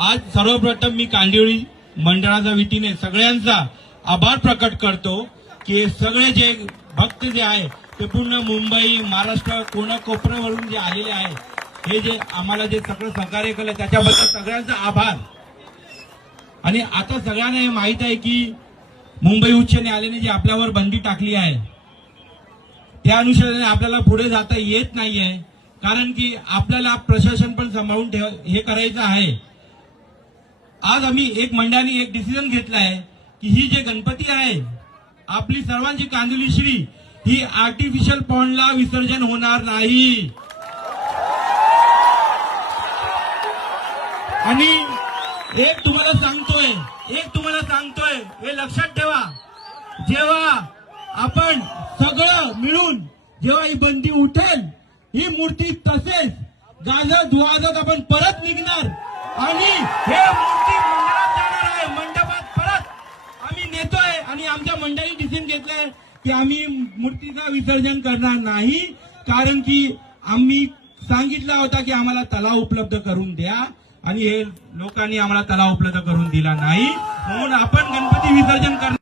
आज सर्वप्रथम मी कांदिवली मंडळाच्या वतीने सगळ्यांचा आभार प्रकट करतो की सगळे जे भक्त जे आहे ते पूर्ण मुंबई महाराष्ट्र कोणाकोपऱ्यावरून जे आलेले आहे हे जे आम्हाला जे सगळं सहकार्य केलं त्याच्याबद्दल सगळ्यांचा आभार। आणि आता सगळ्यांना हे माहित आहे की मुंबई उच्च न्यायालयाने जी आपल्यावर बंदी टाकली आहे त्या अनुषंगाने आपल्याला पुढे जाता येत नाहीये, कारण की आपल्याला प्रशासन पण सांभाळून हे करायचं आहे। आज आम्ही एक मंडळाने एक डिसिजन घेतला आहे की ही जे गणपती आहे आपली सर्वांची कांदिवली श्री ही आर्टिफिशियल पॉन्डला विसर्जन होणार नाही। आणि एक तुम्हाला सांगतोय हे लक्षात ठेवा, जेव्हा आपण सगळं मिळून जेव्हा ही बंदी उठेल ही मूर्ती तसेच गाजत वाजत आपण परत निघणार आणि हे मूर्ती मंडळात जाणार आहे, मंडपात परत आम्ही नेतोय। आणि आमच्या मंडळी डिसिजन घेतलंय की आम्ही मूर्तीचं विसर्जन करणार नाही, कारण की आम्ही सांगितलं होता की आम्हाला तलाव उपलब्ध करून द्या आणि हे लोकांनी आम्हाला तलाव उपलब्ध करून दिला नाही, म्हणून आपण गणपती विसर्जन करणार।